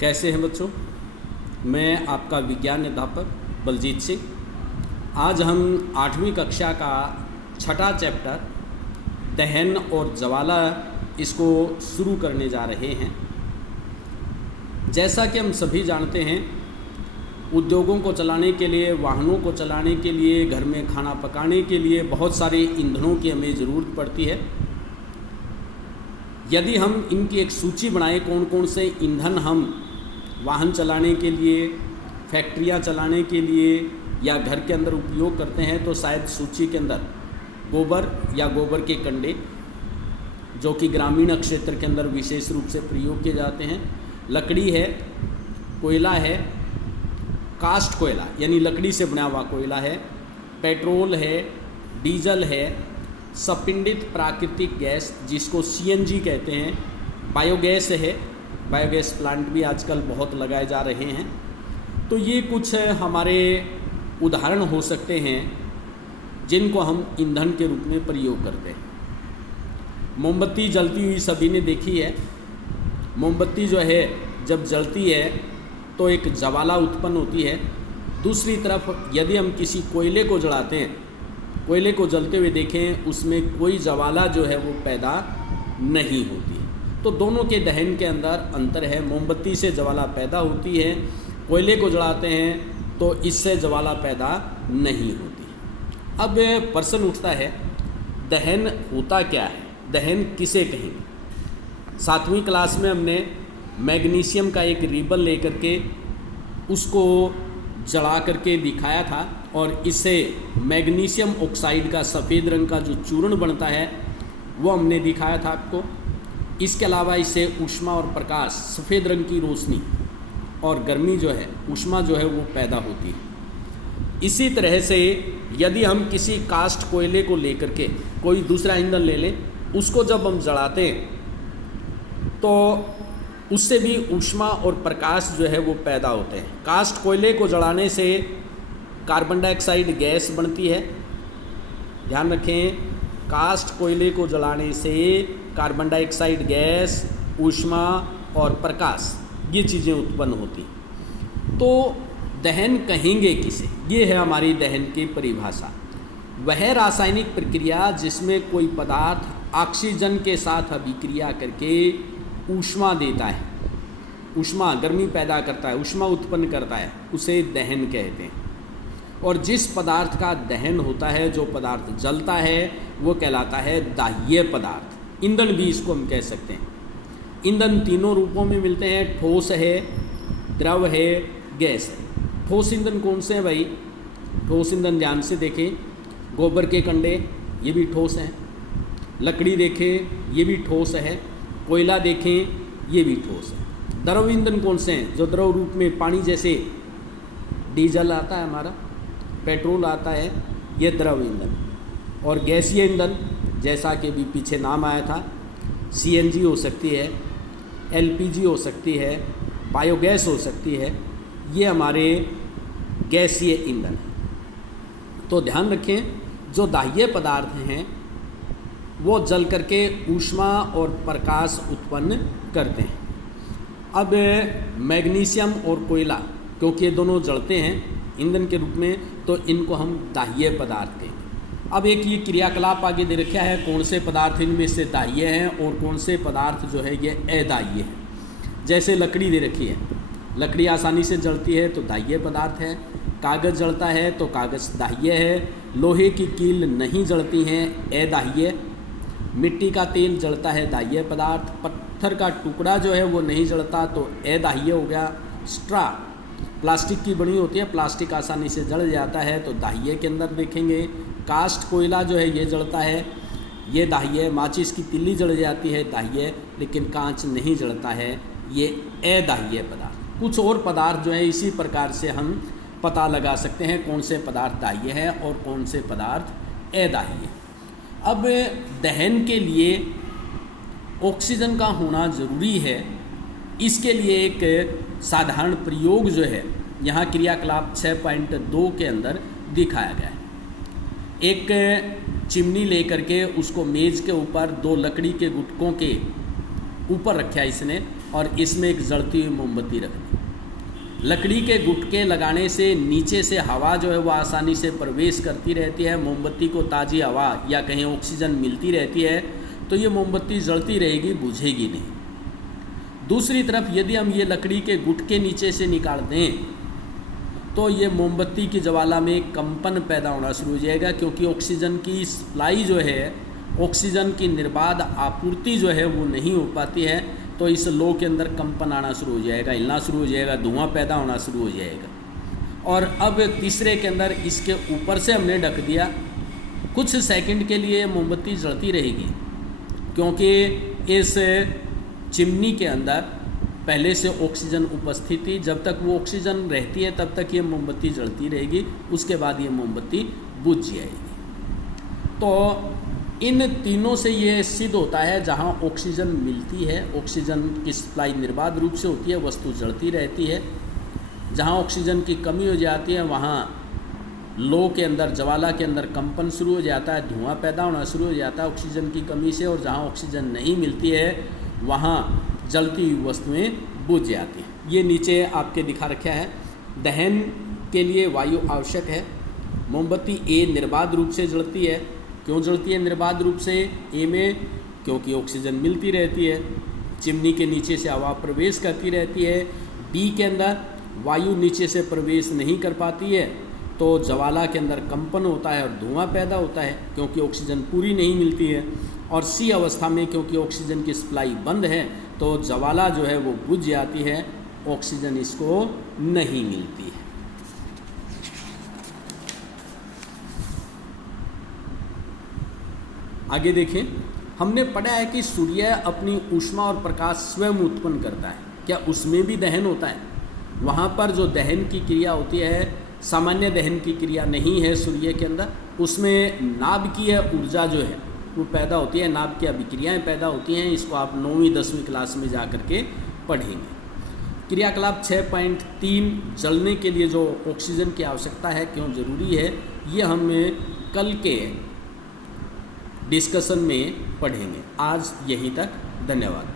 कैसे हैं बच्चों। मैं आपका विज्ञान अध्यापक बलजीत सिंह। आज हम 8वीं कक्षा का छठा चैप्टर दहन और ज्वाला इसको शुरू करने जा रहे हैं। जैसा कि हम सभी जानते हैं, उद्योगों को चलाने के लिए, वाहनों को चलाने के लिए, घर में खाना पकाने के लिए बहुत सारे ईंधनों की हमें ज़रूरत पड़ती है। यदि हम इनकी एक सूची बनाएं कौन कौन से ईंधन हम वाहन चलाने के लिए, फैक्ट्रियां चलाने के लिए या घर के अंदर उपयोग करते हैं, तो शायद सूची के अंदर गोबर या गोबर के कंडे, जो कि ग्रामीण क्षेत्र के अंदर विशेष रूप से प्रयोग किए जाते हैं, लकड़ी है, कोयला है, कास्ट कोयला यानी लकड़ी से बना हुआ कोयला है, पेट्रोल है, डीजल है, सपिंडित प्राकृतिक गैस जिसको सीएनजी कहते हैं, बायोगैस है, बायोगैस प्लांट भी आजकल बहुत लगाए जा रहे हैं। तो ये कुछ हमारे उदाहरण हो सकते हैं जिनको हम ईंधन के रूप में प्रयोग करते हैं। मोमबत्ती जलती हुई सभी ने देखी है। मोमबत्ती जो है जब जलती है तो एक ज्वाला उत्पन्न होती है। दूसरी तरफ यदि हम किसी कोयले को जलाते हैं, कोयले को जलते हुए देखें, उसमें कोई ज्वाला जो है वो पैदा नहीं होती। तो दोनों के दहन के अंदर अंतर है। मोमबत्ती से ज्वाला पैदा होती है, कोयले को जलाते हैं तो इससे ज्वाला पैदा नहीं होती। अब प्रश्न उठता है, दहन होता क्या है, दहन किसे कहेंगे। 7वीं क्लास में हमने मैग्नीशियम का एक रिबन लेकर के उसको जला करके दिखाया था और इससे मैग्नीशियम ऑक्साइड का सफ़ेद रंग का जो चूर्ण बनता है वो हमने दिखाया था आपको। इसके अलावा इससे ऊष्मा और प्रकाश, सफ़ेद रंग की रोशनी और गर्मी जो है, ऊष्मा जो है वो पैदा होती है। इसी तरह से यदि हम किसी कास्ट कोयले को लेकर के कोई दूसरा ईंधन ले लें, उसको जब हम जलाते हैं तो उससे भी ऊष्मा और प्रकाश जो है वो पैदा होते हैं। कास्ट कोयले को जलाने से कार्बन डाइऑक्साइड गैस बनती है। ध्यान रखें, कास्ट कोयले को जलाने से कार्बन डाइऑक्साइड गैस, ऊष्मा और प्रकाश, ये चीज़ें उत्पन्न होती। तो दहन कहेंगे किसे, ये है हमारी दहन की परिभाषा। वह रासायनिक प्रक्रिया जिसमें कोई पदार्थ ऑक्सीजन के साथ अभिक्रिया करके ऊष्मा देता है, ऊष्मा, गर्मी पैदा करता है, ऊष्मा उत्पन्न करता है, उसे दहन कहते हैं। और जिस पदार्थ का दहन होता है, जो पदार्थ जलता है, वो कहलाता है दाह्य पदार्थ। ईंधन भी इसको हम कह सकते हैं। ईंधन तीनों रूपों में मिलते हैं, ठोस है, द्रव है, गैस है। ठोस ईंधन कौन से हैं भाई? ठोस ईंधन ध्यान से देखें, गोबर के कंडे ये भी ठोस हैं, लकड़ी देखें ये भी ठोस है, कोयला देखें ये भी ठोस है। द्रव ईंधन कौन से हैं? जो द्रव रूप में पानी, जैसे डीजल आता है हमारा, पेट्रोल आता है, ये द्रव ईंधन। और गैसीय ईंधन जैसा कि भी पीछे नाम आया था, सीएनजी हो सकती है, एलपीजी हो सकती है, बायोगैस हो सकती है, ये हमारे गैसीय ईंधन हैं। तो ध्यान रखें, जो दाह्य पदार्थ हैं वो जल करके ऊष्मा और प्रकाश उत्पन्न करते हैं। अब मैग्नीशियम और कोयला, क्योंकि ये दोनों जलते हैं ईंधन के रूप में, तो इनको हम दाह्य पदार्थ कहेंगे। अब एक ये क्रियाकलाप आगे दे रखा है, कौन से पदार्थ इनमें से दाह्य हैं और कौन से पदार्थ जो है ये अदाह्य हैं। जैसे लकड़ी दे रखी है, लकड़ी आसानी से जलती है तो दाह्य पदार्थ है। कागज़ जलता है तो कागज़ दाह्य है। लोहे की कील नहीं जलती हैं, अदाह्य। मिट्टी का तेल जलता है, दाह्य पदार्थ। पत्थर का टुकड़ा जो है वो नहीं जलता तो अदाह्य हो गया। स्ट्रा प्लास्टिक की बनी होती है, प्लास्टिक आसानी से जल जाता है तो दाह्य के अंदर देखेंगे। कास्ट कोयला जो है ये जलता है, ये दाह्य। माचिस की तिल्ली जल जाती है, दाह्य। लेकिन कांच नहीं जलता है, ये अदाह्य पदार्थ। कुछ और पदार्थ जो है इसी प्रकार से हम पता लगा सकते हैं कौन से पदार्थ दाह्य हैं और कौन से पदार्थ अदाह्य। अब दहन के लिए ऑक्सीजन का होना ज़रूरी है। इसके लिए एक साधारण प्रयोग जो है यहाँ क्रियाकलाप 6.2 के अंदर दिखाया गया है। एक चिमनी लेकर के उसको मेज़ के ऊपर 2 लकड़ी के गुटकों के ऊपर रखा है इसने और इसमें एक जलती हुई मोमबत्ती रख दी। लकड़ी के गुटके लगाने से नीचे से हवा जो है वो आसानी से प्रवेश करती रहती है, मोमबत्ती को ताज़ी हवा या कहीं ऑक्सीजन मिलती रहती है, तो ये मोमबत्ती जलती रहेगी, बुझेगी नहीं। दूसरी तरफ यदि हम ये लकड़ी के गुटके नीचे से निकाल दें तो ये मोमबत्ती की ज्वाला में कंपन पैदा होना शुरू हो जाएगा, क्योंकि ऑक्सीजन की सप्लाई जो है, ऑक्सीजन की निर्बाध आपूर्ति जो है वो नहीं हो पाती है, तो इस लो के अंदर कंपन आना शुरू हो जाएगा, हिलना शुरू हो जाएगा, धुआं पैदा होना शुरू हो जाएगा। और अब तीसरे के अंदर इसके ऊपर से हमने ढक दिया, कुछ सेकंड के लिए मोमबत्ती जलती रहेगी, क्योंकि इस चिमनी के अंदर पहले से ऑक्सीजन उपस्थित थी। जब तक वो ऑक्सीजन रहती है तब तक ये मोमबत्ती जलती रहेगी, उसके बाद ये मोमबत्ती बुझ जाएगी। तो इन तीनों से ये सिद्ध होता है, जहाँ ऑक्सीजन मिलती है, ऑक्सीजन की सप्लाई निर्बाध रूप से होती है, वस्तु जलती रहती है। जहाँ ऑक्सीजन की कमी हो जाती है वहाँ लो के अंदर, ज्वाला के अंदर कंपन शुरू हो जाता है, धुआं पैदा होना शुरू हो जाता है ऑक्सीजन की कमी से, और जहाँ ऑक्सीजन नहीं मिलती है वहाँ जलती हुई वस्तुएं बुझ जाती हैं। ये नीचे आपके दिखा रखा है। दहन के लिए वायु आवश्यक है। मोमबत्ती ए निर्बाध रूप से जलती है। क्यों जलती है निर्बाध रूप से? ए में क्योंकि ऑक्सीजन मिलती रहती है, चिमनी के नीचे से हवा प्रवेश करती रहती है। बी के अंदर वायु नीचे से प्रवेश नहीं कर पाती है, तो ज्वाला के अंदर कंपन होता है और धुआं पैदा होता है, क्योंकि ऑक्सीजन पूरी नहीं मिलती है। और सी अवस्था में क्योंकि ऑक्सीजन की सप्लाई बंद है, तो ज्वाला जो है वो बुझ जाती है, ऑक्सीजन इसको नहीं मिलती है। आगे देखें, हमने पढ़ा है कि सूर्य अपनी ऊष्मा और प्रकाश स्वयं उत्पन्न करता है। क्या उसमें भी दहन होता है? वहाँ पर जो दहन की क्रिया होती है, सामान्य दहन की क्रिया नहीं है सूर्य के अंदर। उसमें नाभिकीय ऊर्जा जो है वो पैदा होती है, नाभिकीय अभिक्रियाएँ पैदा होती हैं। इसको आप 9वीं 10वीं क्लास में जा कर के पढ़ेंगे। क्रियाकलाप 6.3 जलने के लिए जो ऑक्सीजन की आवश्यकता है, क्यों ज़रूरी है, ये हम कल के डिस्कशन में पढ़ेंगे। आज यहीं तक, धन्यवाद।